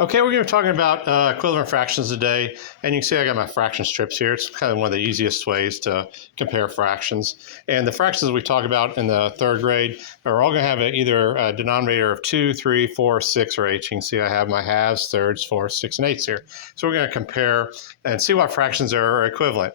Okay, we're going to be talking about equivalent fractions today, and you can see I got my fraction strips here. It's kind of one of the easiest ways to compare fractions. And the fractions we talk about in the third grade are all going to have either a denominator of 2, 3, 4, 6, or 8. You can see I have my halves, thirds, fourths, 6, and 8s here. So we're going to compare and see what fractions are equivalent.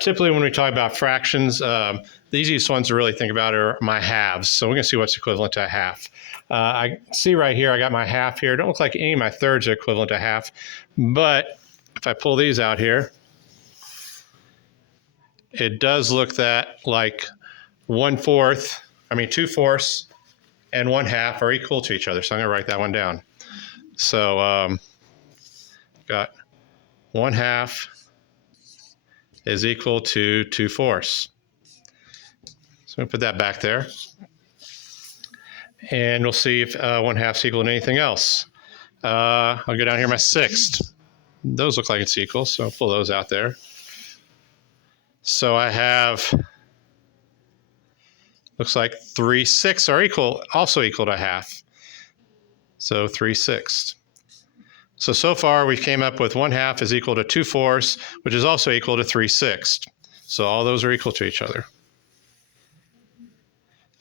Typically when we talk about fractions, the easiest ones to really think about are my halves. So we're going to see what's equivalent to a half. I see right here, I got my half here. It don't look like any of my thirds are equivalent to half, but if I pull these out here, it does look like 2/4 and 1/2 are equal to each other. So I'm gonna write that one down. So got 1/2 is equal to 2/4. So I'm gonna put that back there. And we'll see if 1/2 is equal to anything else. I'll go down here, my sixth. Those look like it's equal, so I'll pull those out there. So I have, looks like 3/6 are also equal to half. So 3/6. So far we came up with 1/2 is equal to 2/4, which is also equal to 3/6. So all those are equal to each other.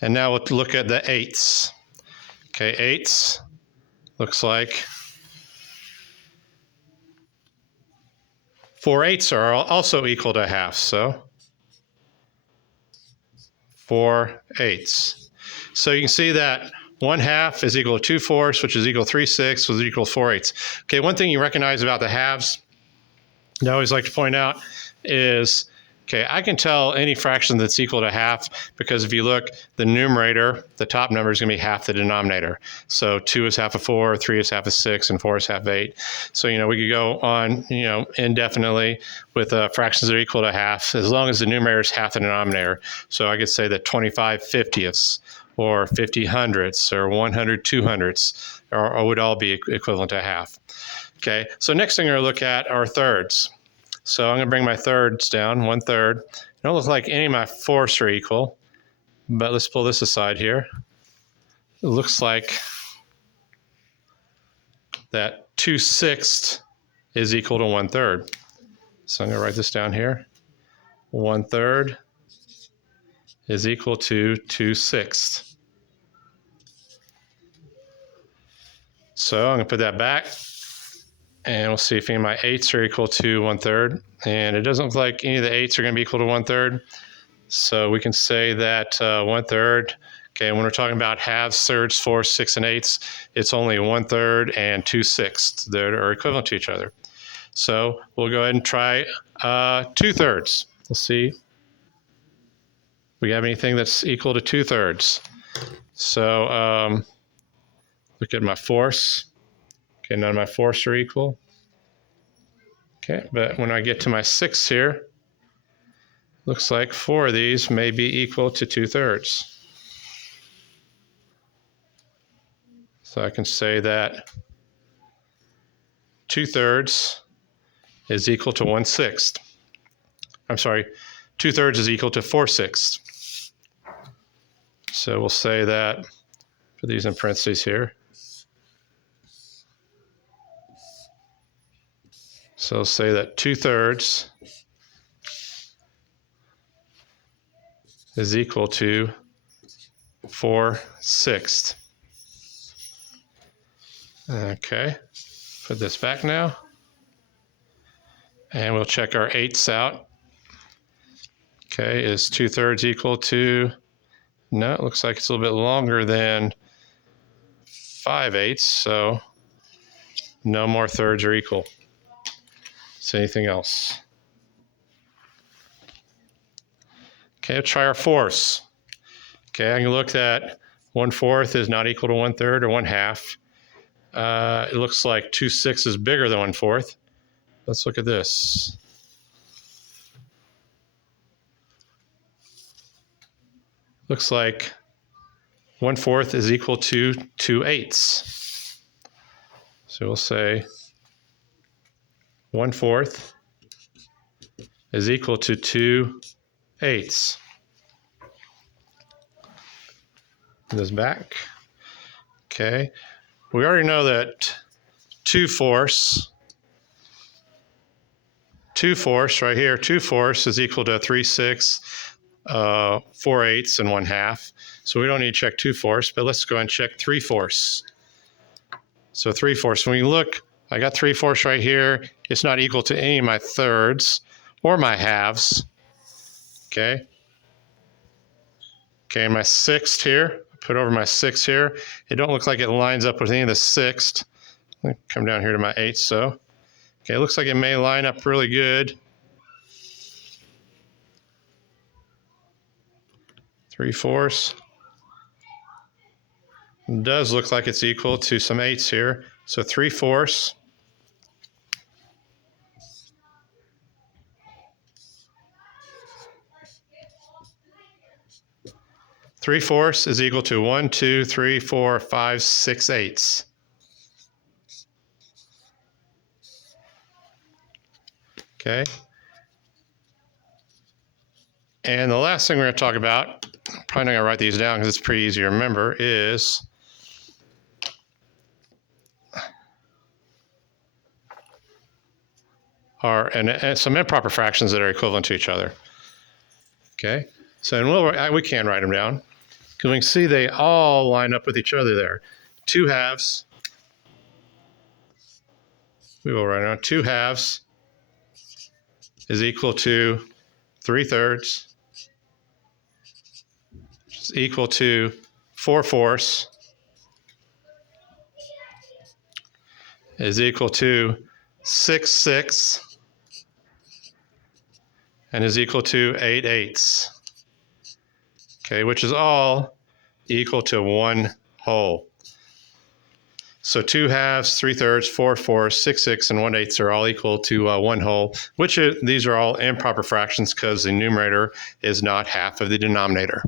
And now we'll look at the eighths. Okay, eighths looks like 4/8 are also equal to half, so 4/8. So you can see that 1/2 is equal to 2/4, which is equal to 3/6, which is equal to 4/8. Okay, one thing you recognize about the halves, I always like to point out is, okay, I can tell any fraction that's equal to half because if you look, the numerator, the top number is going to be half the denominator. So 2 is half of 4, 3 is half of 6, and 4 is half of 8. So, we could go on, indefinitely with fractions that are equal to half as long as the numerator is half the denominator. So I could say that 25/50ths or 50/100ths or 100/200ths would all be equivalent to half. Okay, so next thing we're going to look at are thirds. So I'm going to bring my thirds down, 1/3. It don't look like any of my fourths are equal, but let's pull this aside here. It looks like that 2/6 is equal to 1/3. So I'm going to write this down here. 1/3 is equal to 2/6. So I'm going to put that back. And we'll see if any of my eighths are equal to 1/3. And it doesn't look like any of the eighths are going to be equal to 1/3. So we can say that 1/3, okay, when we're talking about halves, thirds, fourths, 6, and 8ths, it's only 1/3 and 2/6 that are equivalent to each other. So we'll go ahead and try 2/3. Let's see if we have anything that's equal to 2/3. So look at my fourths. Okay, none of my fourths are equal. Okay, but when I get to my sixths here, looks like 4 of these may be equal to 2/3. So I can say that 2/3 is equal to 1/6. I'm sorry, 2/3 is equal to 4/6. So we'll say that, put these in parentheses here. So say that 2/3 is equal to 4/6. Okay, put this back now. And we'll check our eighths out. Okay, is 2/3 equal to, no, it looks like it's a little bit longer than 5/8, so no more thirds are equal. So anything else? Okay, let's try our fourths. Okay, I can look at 1/4 is not equal to 1/3 or 1/2. It looks like 2/6 is bigger than 1/4. Let's look at this. Looks like 1/4 is equal to 2/8. So we'll say 1/4 is equal to 2/8. Put this back. Okay. We already know that 2/4. 2/4 right here, 2/4 is equal to 3/6, 4/8, and 1/2. So we don't need to check 2/4, but let's go and check 3/4. So 3/4, when you look, I got 3/4 right here. It's not equal to any of my thirds or my halves. Okay. Okay, my sixth here, put over my sixth here. It don't look like it lines up with any of the sixth. Let me come down here to my eighth, so. Okay, it looks like it may line up really good. 3/4. It does look like it's equal to some eighths here. So 3/4. Three-fourths is equal to 1, 2, 3, 4, 5, 6 eighths. Okay. And the last thing we're going to talk about, probably not going to write these down because it's pretty easy to remember, is and some improper fractions that are equivalent to each other. Okay. So we can write them down because we can see they all line up with each other there. 2/2. We will write down 2/2 is equal to 3/3, which is equal to 4/4, is equal to 6/6, and is equal to 8/8. Okay, which is all equal to 1 whole. So 2/2, 3/3, 4/4, 6/6, and 1/8 are all equal to 1 whole, these are all improper fractions because the numerator is not half of the denominator.